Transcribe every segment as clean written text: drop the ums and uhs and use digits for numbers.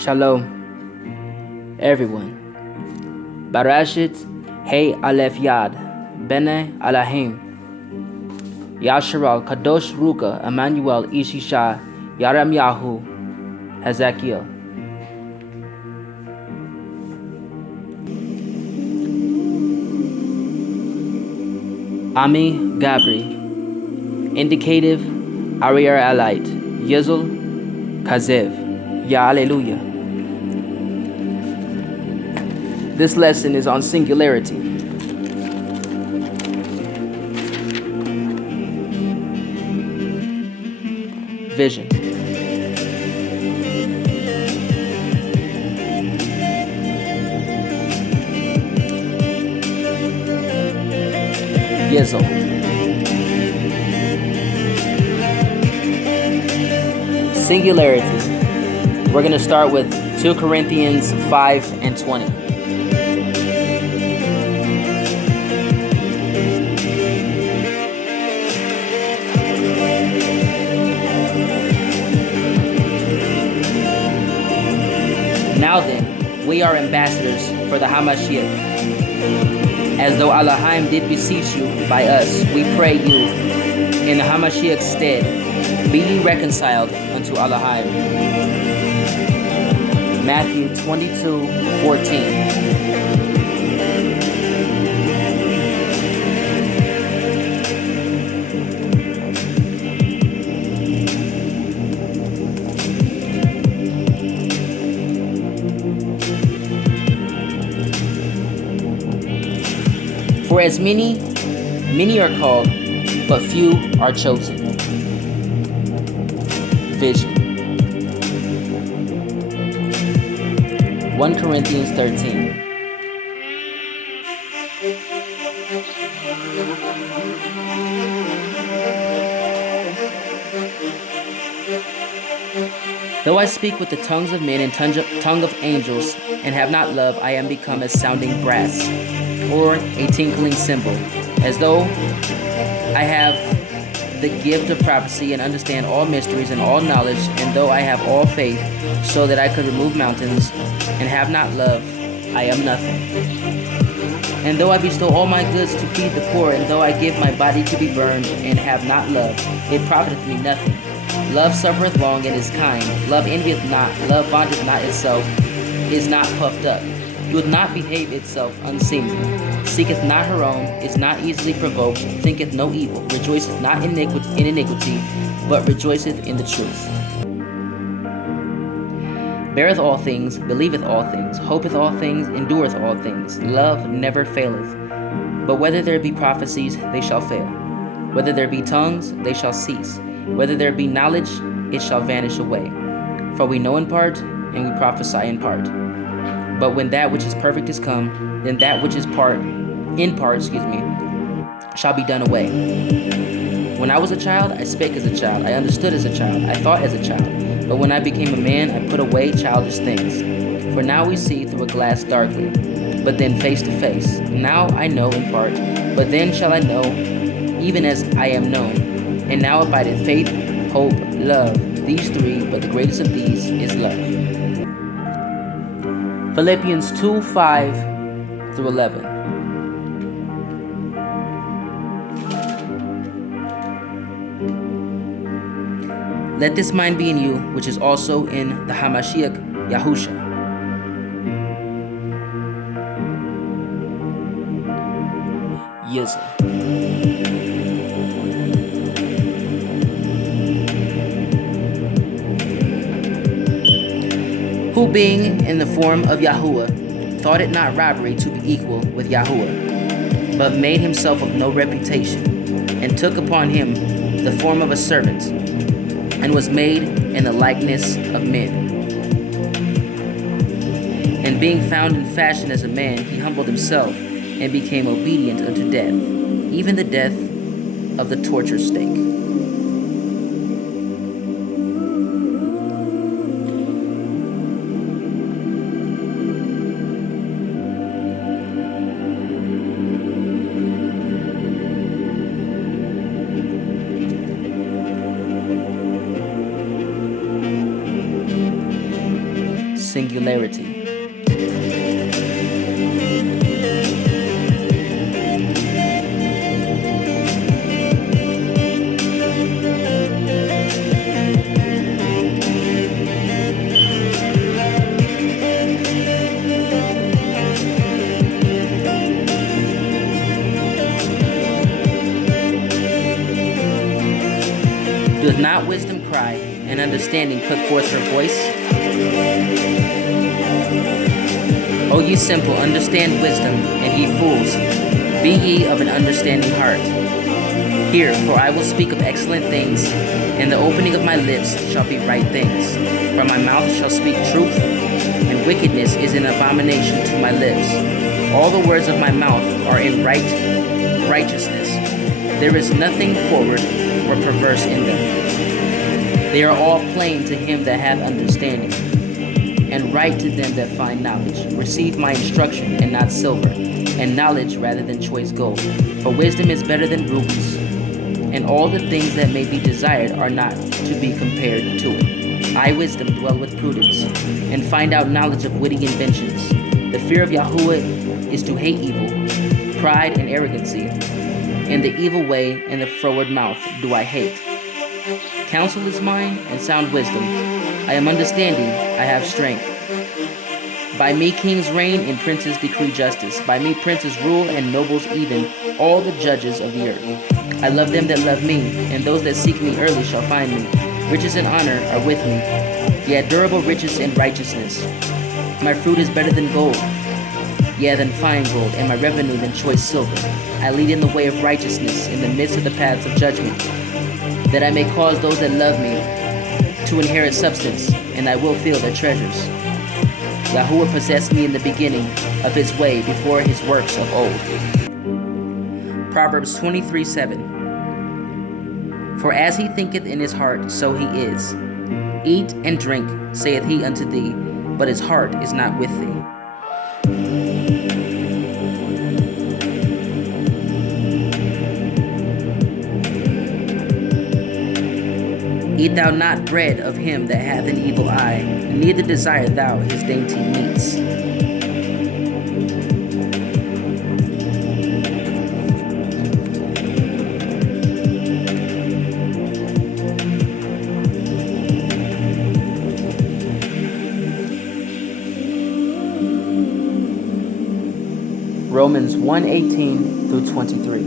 Shalom, everyone. Barashit, Hey Aleph Yad, Bene Alahim, Yasharal, Kadosh Ruka, Emmanuel, Ishisha, Yaram Yahu, Hezekiel. Ami Gabri, Indicative, Arier Alite, Y.I.S.L, Kazev, Ya Alleluia. This lesson is on singularity. Vision. Y.I.S.L. Singularity. We're going to start with 2 Corinthians 5 and 20. Now then, we are ambassadors for the Hamashiach. As though Allahim did beseech you by us, we pray you, in the Hamashiach's stead, be ye reconciled unto Allahim. Matthew 22:14. For as many are called, but few are chosen. Vision. 1 Corinthians 13. Though I speak with the tongues of men and tongue of angels, and have not love, I am become as sounding brass, or a tinkling cymbal. As though I have the gift of prophecy and understand all mysteries and all knowledge, and though I have all faith, so that I could remove mountains, and have not love, I am nothing. And though I bestow all my goods to feed the poor, and though I give my body to be burned, and have not love, it profiteth me nothing. Love suffereth long and is kind. Love envieth not. Love vaunteth not itself, is not puffed up, doeth not behave itself unseemly, seeketh not her own, is not easily provoked, thinketh no evil, rejoiceth not in iniquity, but rejoiceth in the truth. Beareth all things, believeth all things, hopeth all things, endureth all things. Love never faileth. But whether there be prophecies, they shall fail. Whether there be tongues, they shall cease. Whether there be knowledge, it shall vanish away. For we know in part, and we prophesy in part. But when that which is perfect is come, then that which is in part, shall be done away. When I was a child, I spake as a child, I understood as a child, I thought as a child. But when I became a man, I put away childish things. For now we see through a glass darkly, but then face to face. Now I know in part, but then shall I know, even as I am known. And now abideth faith, hope, love, these three, but the greatest of these is love. Philippians 2:5-11. Let this mind be in you, which is also in the Hamashiach Yahusha. Y.I.S.L. Who being in the form of Yahuwah, thought it not robbery to be equal with Yahuwah, but made himself of no reputation, and took upon him the form of a servant, and was made in the likeness of men. And being found in fashion as a man, he humbled himself, and became obedient unto death, even the death of the torture stake. singularity. Doth not wisdom cry, and understanding put forth her voice? O ye simple, understand wisdom, and ye fools, be ye of an understanding heart. Hear, for I will speak of excellent things, and the opening of my lips shall be right things. For my mouth shall speak truth, and wickedness is an abomination to my lips. All the words of my mouth are in righteousness. There is nothing forward or perverse in them. They are all plain to him that hath understanding, and right to them that find knowledge. Receive my instruction, and not silver, and knowledge rather than choice gold. For wisdom is better than rubies, and all the things that may be desired are not to be compared to it. I, wisdom, dwell with prudence, and find out knowledge of witty inventions. The fear of Yahuwah is to hate evil, pride and arrogancy, and the evil way and the froward mouth do I hate. Counsel is mine, and sound wisdom. I am understanding, I have strength. By me kings reign, and princes decree justice. By me princes rule, and nobles even, all the judges of the earth. I love them that love me, and those that seek me early shall find me. Riches and honor are with me, yea, durable riches and righteousness. My fruit is better than gold, yea, than fine gold, and my revenue than choice silver. I lead in the way of righteousness, in the midst of the paths of judgment, that I may cause those that love me to inherit substance, and I will fill their treasures. Yahuwah possessed me in the beginning of his way, before his works of old. Proverbs 23:7. For as he thinketh in his heart, so he is. Eat and drink, saith he unto thee, but his heart is not with thee. Eat thou not bread of him that hath an evil eye, neither desire thou his dainty meats. Romans 1:18 through 23.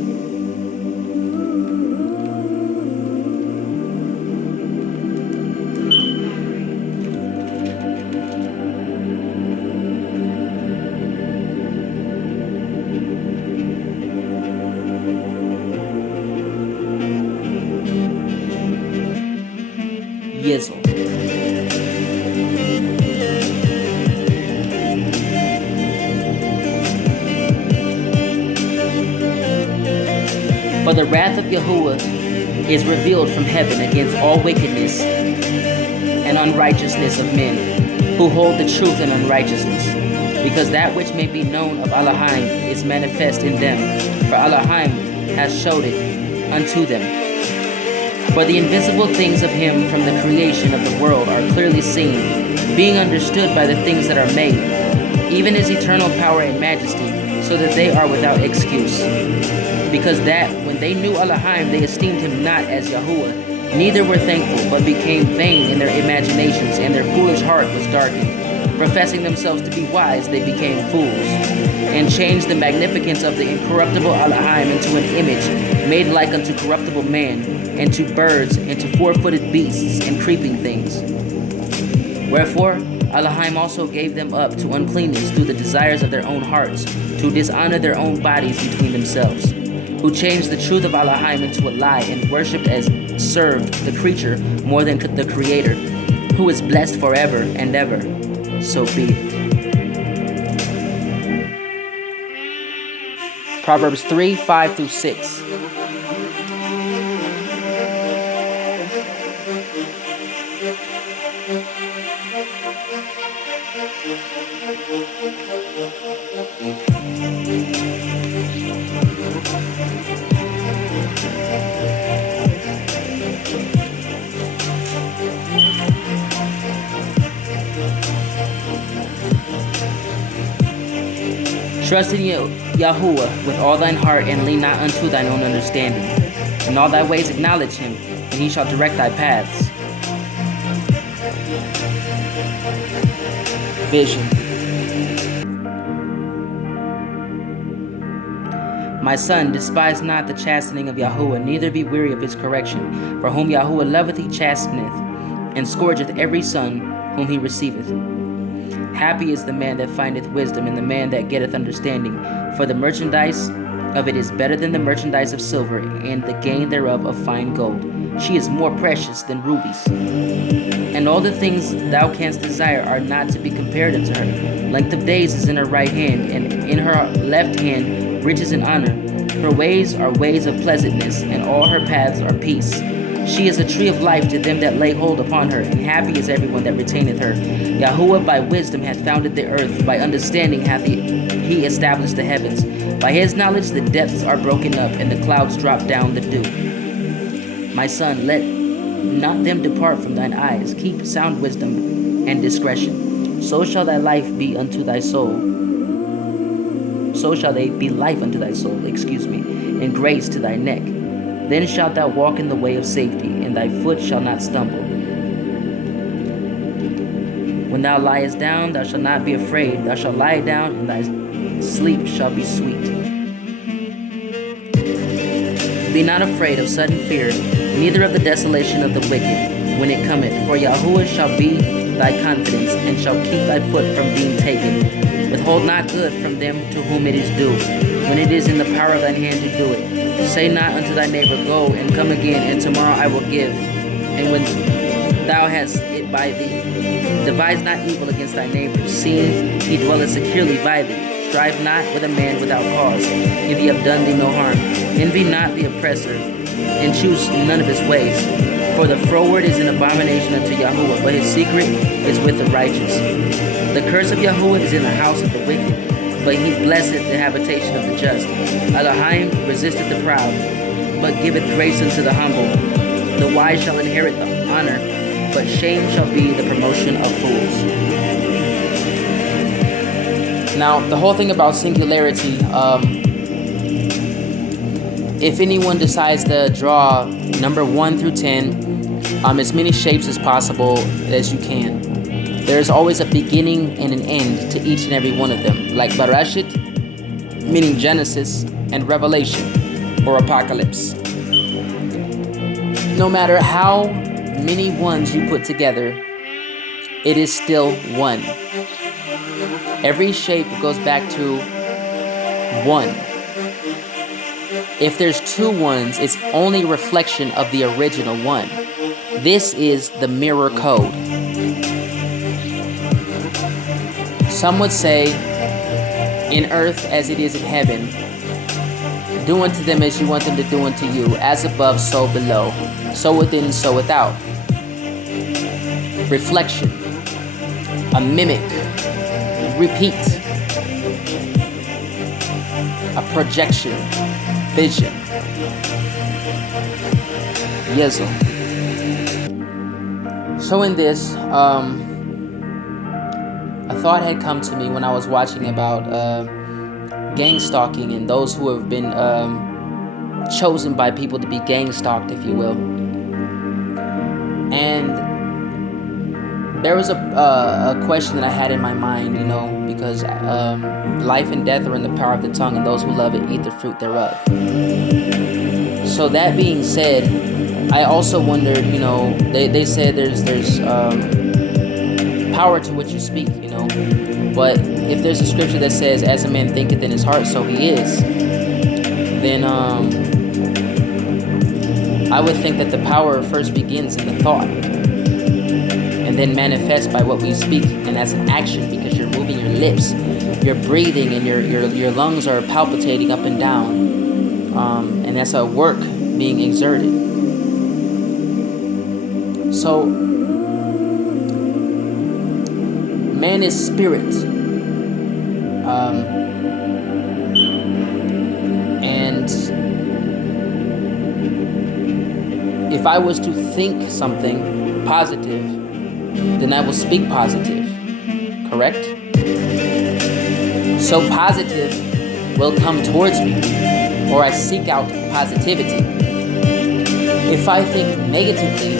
Y.I.S.L. For the wrath of Yahuwah is revealed from heaven against all wickedness and unrighteousness of men, who hold the truth in unrighteousness, because that which may be known of Elohim is manifest in them, for Elohim has showed it unto them. For the invisible things of him from the creation of the world are clearly seen, being understood by the things that are made, even his eternal power and majesty, so that they are without excuse. Because that when they knew Elohim, they esteemed him not as Yahuwah, neither were thankful, but became vain in their imaginations, and their foolish heart was darkened. Professing themselves to be wise, they became fools, and changed the magnificence of the incorruptible Elohim into an image made like unto corruptible man, and to birds, and to four-footed beasts, and creeping things. Wherefore Elohim also gave them up to uncleanness through the desires of their own hearts, to dishonor their own bodies between themselves, who changed the truth of Elohim into a lie, and worshipped as served the creature more than the Creator, who is blessed forever and ever. So be it. Proverbs 3:5 through 6. Trust in Yahuwah with all thine heart, and lean not unto thine own understanding. In all thy ways acknowledge him, and he shall direct thy paths. Vision. My son, despise not the chastening of Yahuwah, neither be weary of his correction. For whom Yahuwah loveth he chasteneth, and scourgeth every son whom he receiveth. Happy is the man that findeth wisdom, and the man that getteth understanding. For the merchandise of it is better than the merchandise of silver, and the gain thereof of fine gold. She is more precious than rubies. And all the things thou canst desire are not to be compared unto her. Length of days is in her right hand, and in her left hand riches and honor. Her ways are ways of pleasantness, and all her paths are peace. She is a tree of life to them that lay hold upon her, and happy is everyone that retaineth her. Yahuwah by wisdom hath founded the earth, by understanding hath he established the heavens. By his knowledge the depths are broken up, and the clouds drop down the dew. My son, let not them depart from thine eyes. Keep sound wisdom and discretion. So shall thy life be unto thy soul. So shall they be life unto thy soul, and grace to thy neck. Then shalt thou walk in the way of safety, and thy foot shall not stumble. When thou liest down, thou shalt not be afraid. Thou shalt lie down, and thy sleep shall be sweet. Be not afraid of sudden fear, neither of the desolation of the wicked, when it cometh. For Yahuwah shall be thy confidence, and shall keep thy foot from being taken. Withhold not good from them to whom it is due, when it is in the power of thine hand to do it. Say not unto thy neighbor, Go and come again, and tomorrow I will give. And when thou hast it by thee, devise not evil against thy neighbor, seeing he dwelleth securely by thee. Strive not with a man without cause, if he have done thee no harm. Envy not the oppressor, and choose none of his ways. For the froward is an abomination unto Yahuwah, but his secret is with the righteous. The curse of Yahuwah is in the house of the wicked, but he blesseth the habitation of the just. Elohim resisteth the proud, but giveth grace unto the humble. The wise shall inherit the honor, but shame shall be the promotion of fools. Now, the whole thing about singularity, if anyone decides to draw number 1 through 10, as many shapes as possible as you can. There's always a beginning and an end to each and every one of them, like Bereshit, meaning Genesis, and Revelation, or Apocalypse. No matter how many ones you put together, it is still one. Every shape goes back to one. If there's 2 ones, it's only a reflection of the original one. This is the mirror code. Some would say, in earth as it is in heaven, do unto them as you want them to do unto you, as above, so below, so within, so without. Reflection, a mimic, repeat, a projection, vision. Y.I.S.L. So in this, a thought had come to me when I was watching about gang stalking and those who have been chosen by people to be gang stalked, if you will. And there was a question that I had in my mind, because life and death are in the power of the tongue, and those who love it eat the fruit thereof. So that being said, I also wondered, they said there's power to what you speak, but if there's a scripture that says, as a man thinketh in his heart, so he is, then I would think that the power first begins in the thought and then manifests by what we speak, and that's an action, because you're moving your lips, you're breathing, and your lungs are palpitating up and down, and that's a work being exerted. So man is spirit, and if I was to think something positive, then I will speak positive, correct? So positive will come towards me, or I seek out positivity. If I think negatively,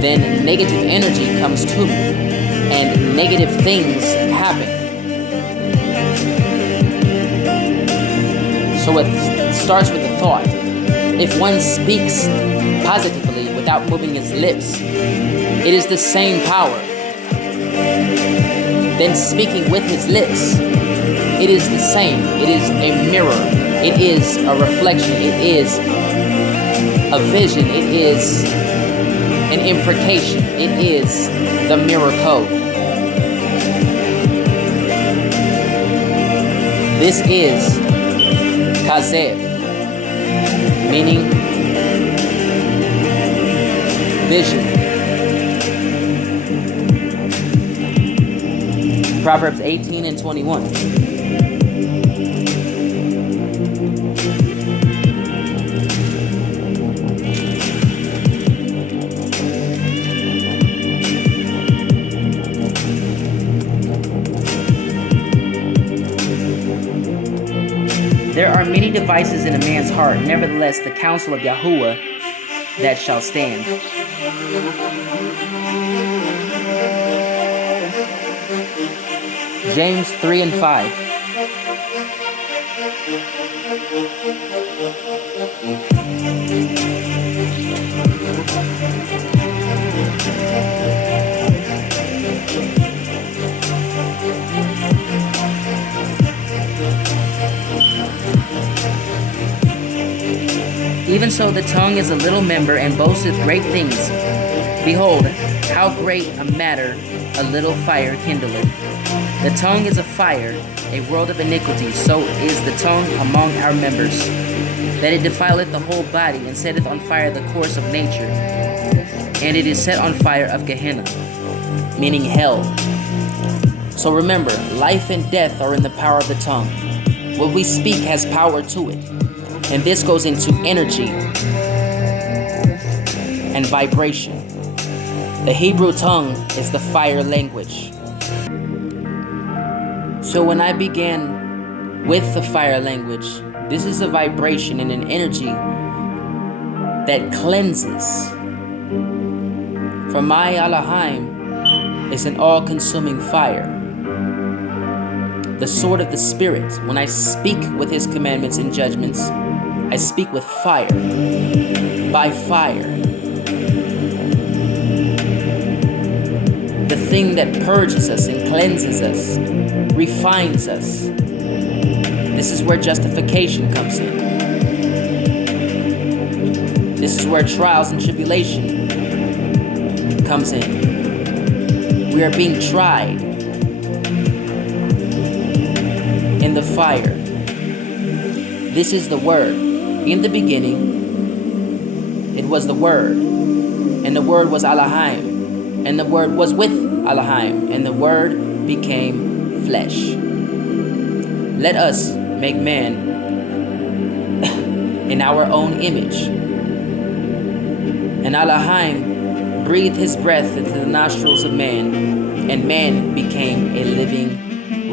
then negative energy comes to me, and negative things happen. So it starts with a thought. If one speaks positively without moving his lips, it is the same power. Then speaking with his lips, it is the same. It is a mirror. It is a reflection. It is a vision. It is an imprecation. It is the mirror code. This is Kazev, meaning vision. Proverbs 18 and 21. There are many devices in a man's heart, nevertheless the counsel of Yahuwah that shall stand. James 3 and 5. Even so the tongue is a little member, and boasteth great things. Behold, how great a matter a little fire kindleth. The tongue is a fire, a world of iniquity. So is the tongue among our members, that it defileth the whole body, and setteth on fire the course of nature. And it is set on fire of Gehenna, meaning hell. So remember, life and death are in the power of the tongue. What we speak has power to it. And this goes into energy and vibration. The Hebrew tongue is the fire language. So when I began with the fire language, this is a vibration and an energy that cleanses. For my Elohim is an all-consuming fire. The sword of the Spirit. When I speak with His commandments and judgments, I speak with fire, by fire. The thing that purges us and cleanses us, refines us. This is where justification comes in. This is where trials and tribulation comes in. We are being tried in the fire. This is the Word. In the beginning, it was the Word, and the Word was Elohim, and the Word was with Elohim, and the Word became flesh. Let us make man in our own image. And Elohim breathed His breath into the nostrils of man, and man became a living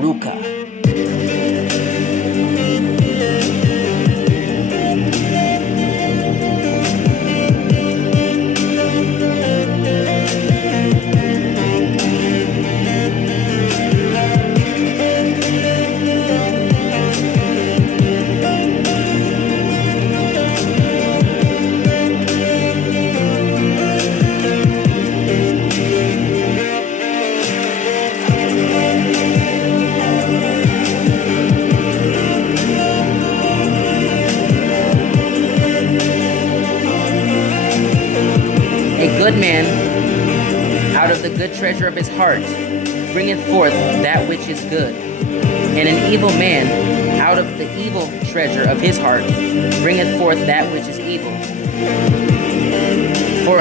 Ruka. A good man, out of the good treasure of his heart, bringeth forth that which is good. And an evil man, out of the evil treasure of his heart, bringeth forth that which is evil. For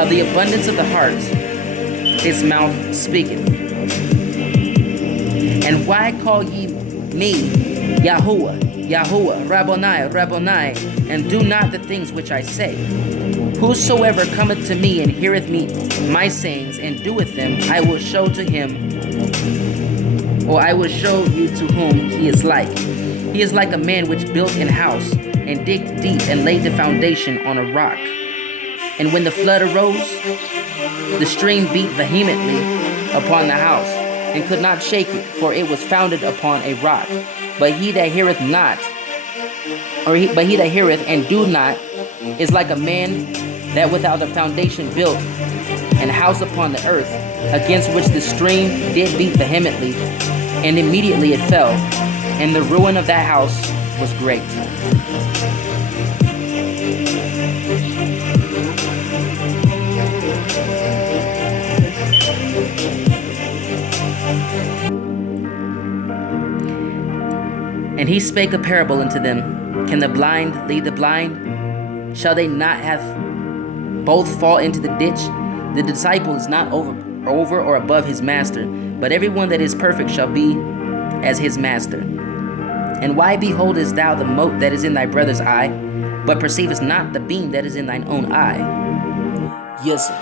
of the abundance of the heart, his mouth speaketh. And why call ye me Yahuwah, Yahuwah, Rabboni, Rabboni, and do not the things which I say? Whosoever cometh to me and heareth me my sayings and doeth them, I will show to him or I will show you to whom he is like. He is like a man which built an house, and digged deep, and laid the foundation on a rock. And when the flood arose, the stream beat vehemently upon the house, and could not shake it, for it was founded upon a rock. But he that heareth not, but he that heareth and do not, is like a man that without a foundation built an house upon the earth, against which the stream did beat vehemently, and immediately it fell, and the ruin of that house was great. And he spake a parable unto them. Can the blind lead the blind? Shall they not have both fall into the ditch? The disciple is not over or above his master, but everyone that is perfect shall be as his master. And why beholdest thou the mote that is in thy brother's eye, but perceivest not the beam that is in thine own eye? Y.I.S.L.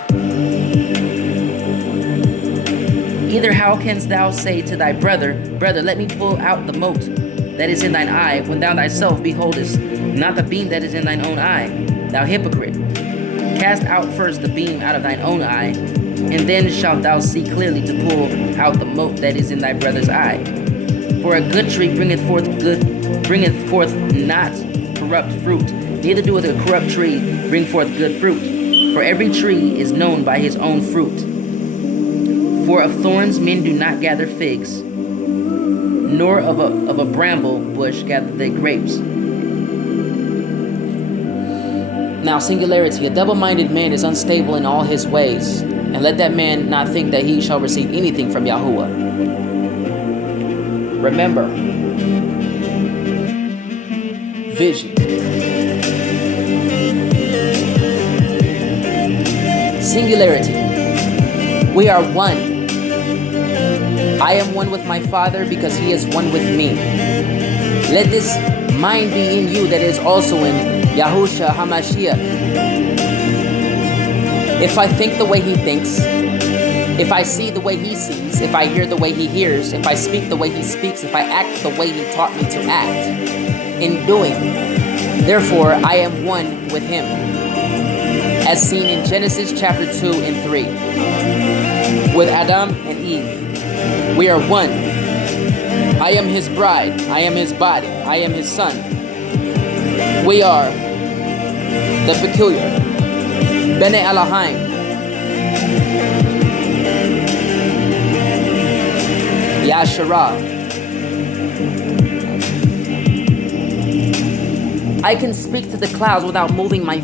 Either how canst thou say to thy brother, Brother, let me pull out the mote that is in thine eye, when thou thyself beholdest not the beam that is in thine own eye? Thou hypocrite, cast out first the beam out of thine own eye, and then shalt thou see clearly to pull out the mote that is in thy brother's eye. For a good tree bringeth forth not corrupt fruit, neither doeth a corrupt tree bring forth good fruit. For every tree is known by his own fruit. For of thorns men do not gather figs, nor of a bramble bush gather they grapes. Now, singularity, a double-minded man is unstable in all his ways, and let that man not think that he shall receive anything from Yahuwah. Remember, vision. Singularity. We are one. I am one with my Father because he is one with me. Let this mind be in you that is also in Yahushua HaMashiach. If I think the way he thinks, if I see the way he sees, if I hear the way he hears, if I speak the way he speaks, if I act the way he taught me to act, in doing, therefore I am one with him. As seen in Genesis chapter 2 and 3. With Adam and Eve, we are one. I am his bride, I am his body, I am his son. We are the peculiar, Bene Elohim. Yasharah. I can speak to the clouds without moving my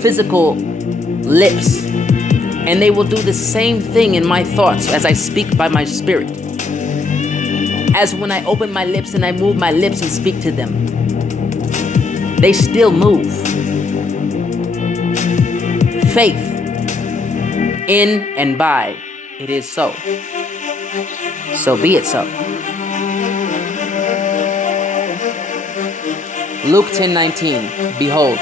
physical lips, and they will do the same thing in my thoughts as I speak by my spirit. As when I open my lips and I move my lips and speak to them, they still move. Faith in and by, it is so. So be it so. Luke 10:19. Behold,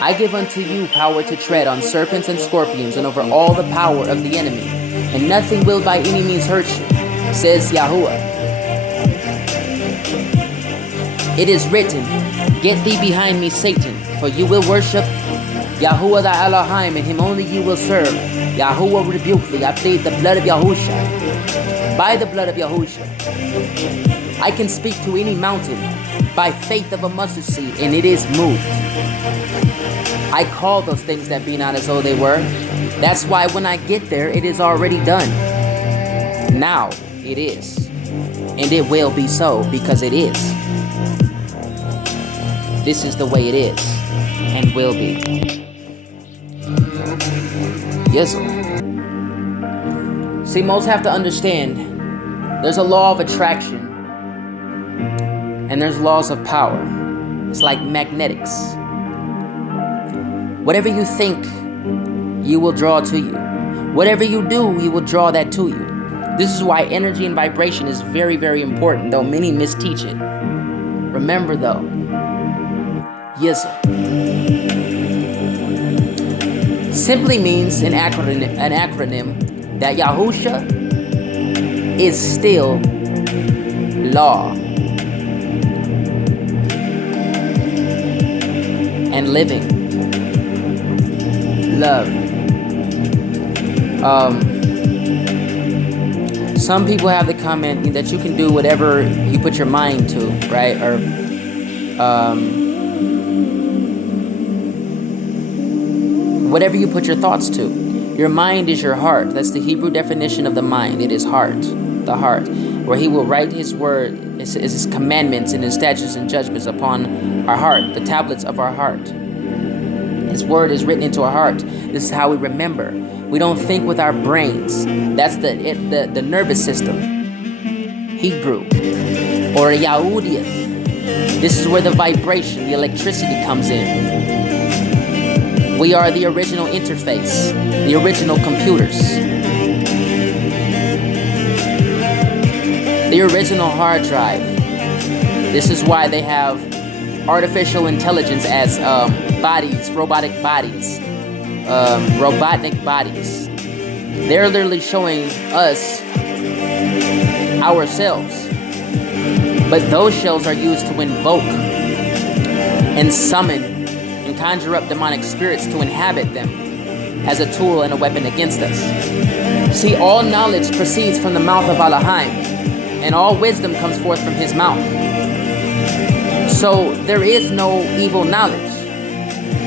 I give unto you power to tread on serpents and scorpions and over all the power of the enemy, and nothing will by any means hurt you, says Yahuwah. It is written, Get thee behind me, Satan, for you will worship Yahuwah thy Elohim, and him only you will serve. Yahuwah rebuke thee. I plead the blood of Yahusha. By the blood of Yahusha, I can speak to any mountain by faith of a mustard seed, and it is moved. I call those things that be not as though they were. That's why when I get there, it is already done. Now it is. And it will be so, because it is. This is the way it is, and will be. Y.I.S.L. See, most have to understand, there's a law of attraction, and there's laws of power. It's like magnetics. Whatever you think, you will draw to you. Whatever you do, you will draw that to you. This is why energy and vibration is very, very important, though many misteach it. Remember, though, Y.I.S.L simply means an acronym that Yahusha is still law and living. Love. Some people have the comment that you can do whatever you put your mind to, right? Or whatever you put your thoughts to. Your mind is your heart. That's the Hebrew definition of the mind. It is heart, the heart, where he will write his word, his commandments and his statutes and judgments upon our heart, the tablets of our heart. His word is written into our heart. This is how we remember. We don't think with our brains. That's the nervous system. Hebrew or Y.I.S.L. This is where the vibration, the electricity comes in. We are the original interface, the original computers, the original hard drive. This is why they have artificial intelligence as bodies, robotic bodies. They're literally showing us ourselves. But those shells are used to invoke and summon and conjure up demonic spirits to inhabit them as a tool and a weapon against us. See, all knowledge proceeds from the mouth of Elohim, and all wisdom comes forth from his mouth. So there is no evil knowledge.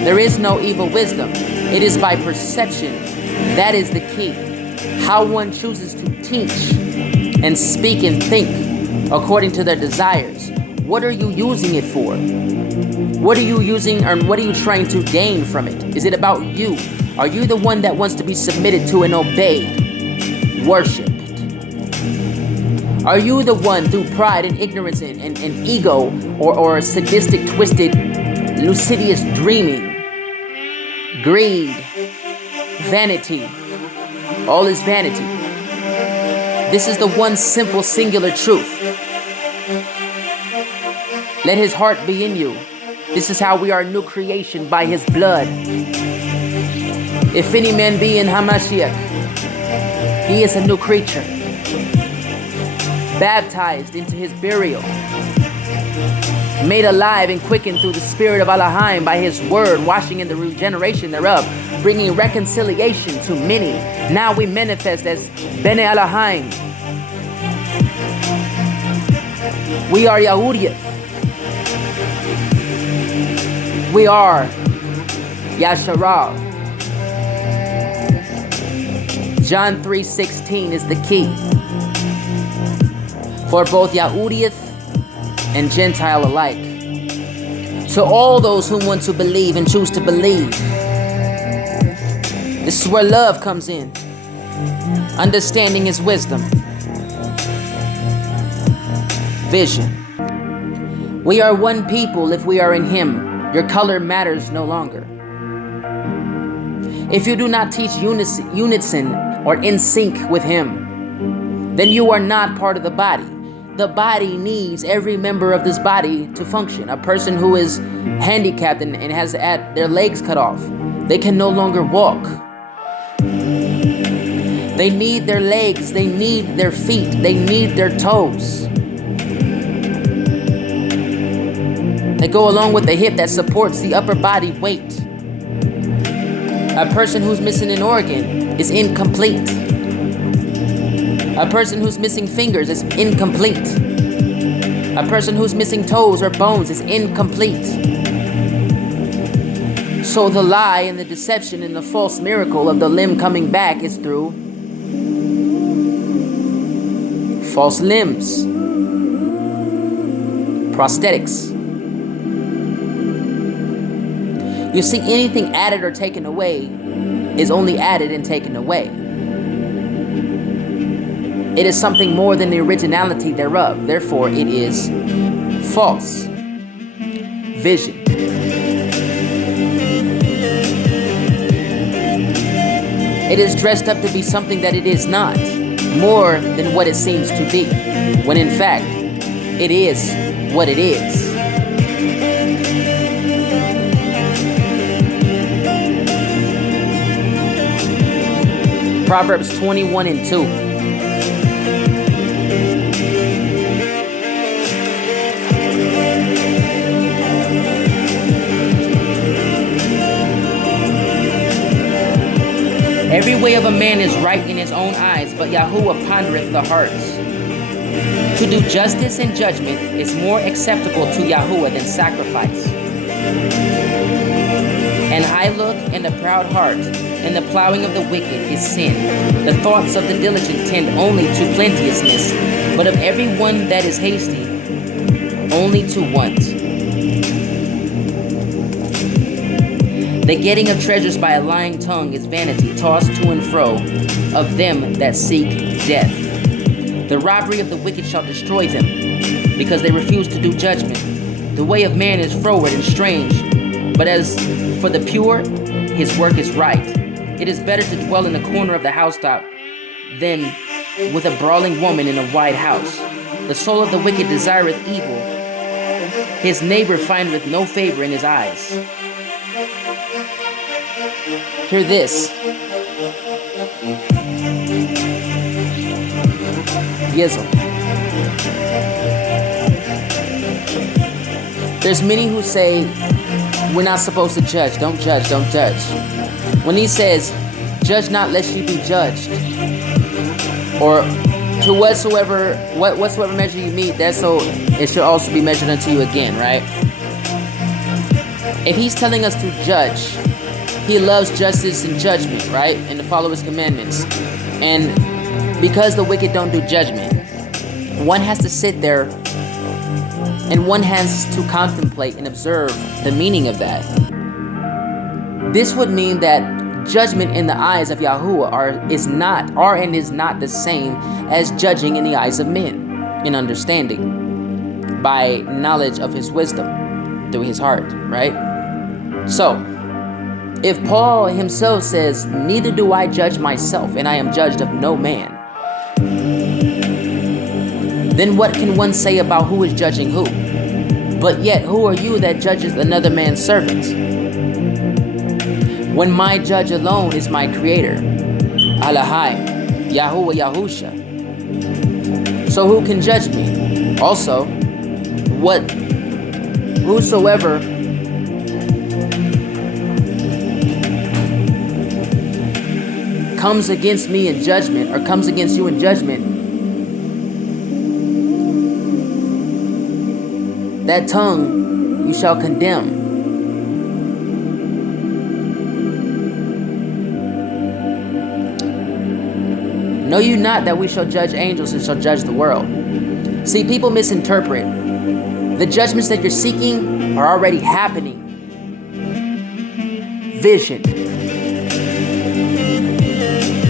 There is no evil wisdom. It is by perception. That is the key. How one chooses to teach and speak and think according to their desires. What are you using it for? What are you using, or what are you trying to gain from it? Is it about you? Are you the one that wants to be submitted to and obeyed, worshipped? Are you the one through pride and ignorance and ego or sadistic, twisted, lucidious dreaming, greed, vanity? All is vanity. This is the one simple, singular truth. Let his heart be in you. This is how we are a new creation, by his blood. If any man be in Hamashiach, he is a new creature, baptized into his burial, made alive and quickened through the spirit of Elohim by his word, washing in the regeneration thereof, bringing reconciliation to many. Now we manifest as Bene Elohim. We are Yahudiya. We are Yasharal. John 3:16 is the key for both Yahudiya and Gentile alike. To all those who want to believe and choose to believe, this is where love comes in. Understanding is wisdom. Vision. We are one people if we are in him. Your color matters no longer. If you do not teach unison or in sync with him, then you are not part of the body. The body needs every member of this body to function. A person who is handicapped and has had their legs cut off, they can no longer walk. They need their legs, they need their feet, they need their toes. They go along with the hip that supports the upper body weight. A person who's missing an organ is incomplete. A person who's missing fingers is incomplete. A person who's missing toes or bones is incomplete. So the lie and the deception and the false miracle of the limb coming back is through false limbs, prosthetics. You see, anything added or taken away is only added and taken away. It is something more than the originality thereof. Therefore, it is false vision. It is dressed up to be something that it is not, more than what it seems to be, when in fact, it is what it is. Proverbs 21:2. every way of a man is right in his own eyes, but Yahuwah pondereth the hearts. To do justice and judgment is more acceptable to Yahuwah than sacrifice. An high look and a proud heart, and the plowing of the wicked is sin. The thoughts of the diligent tend only to plenteousness, but of every one that is hasty, only to want. The getting of treasures by a lying tongue is vanity, tossed to and fro of them that seek death. The robbery of the wicked shall destroy them, because they refuse to do judgment. The way of man is froward and strange, but as for the pure, his work is right. It is better to dwell in the corner of the housetop than with a brawling woman in a wide house. The soul of the wicked desireth evil. His neighbor findeth no favor in his eyes. Hear this. Y.I.S.L. There's many who say we're not supposed to judge. Don't judge, don't judge. When he says, judge not lest ye be judged, or to whatsoever measure you meet, that's so it should also be measured unto you again, right? If he's telling us to judge, he loves justice and judgment, right? And to follow his commandments. And because the wicked don't do judgment, one has to sit there and one has to contemplate and observe the meaning of that. This would mean that judgment in the eyes of Yahuwah is not the same as judging in the eyes of men in understanding by knowledge of his wisdom through his heart, right? So, if Paul himself says, neither do I judge myself, and I am judged of no man, then what can one say about who is judging who? But yet, who are you that judges another man's servant? When my judge alone is my creator, Alahai, Yahuwah Yahusha. So who can judge me? Also, whosoever comes against me in judgment, or comes against you in judgment, that tongue you shall condemn. Know you not that we shall judge angels and shall judge the world? See, people misinterpret. The judgments that you're seeking are already happening. Vision.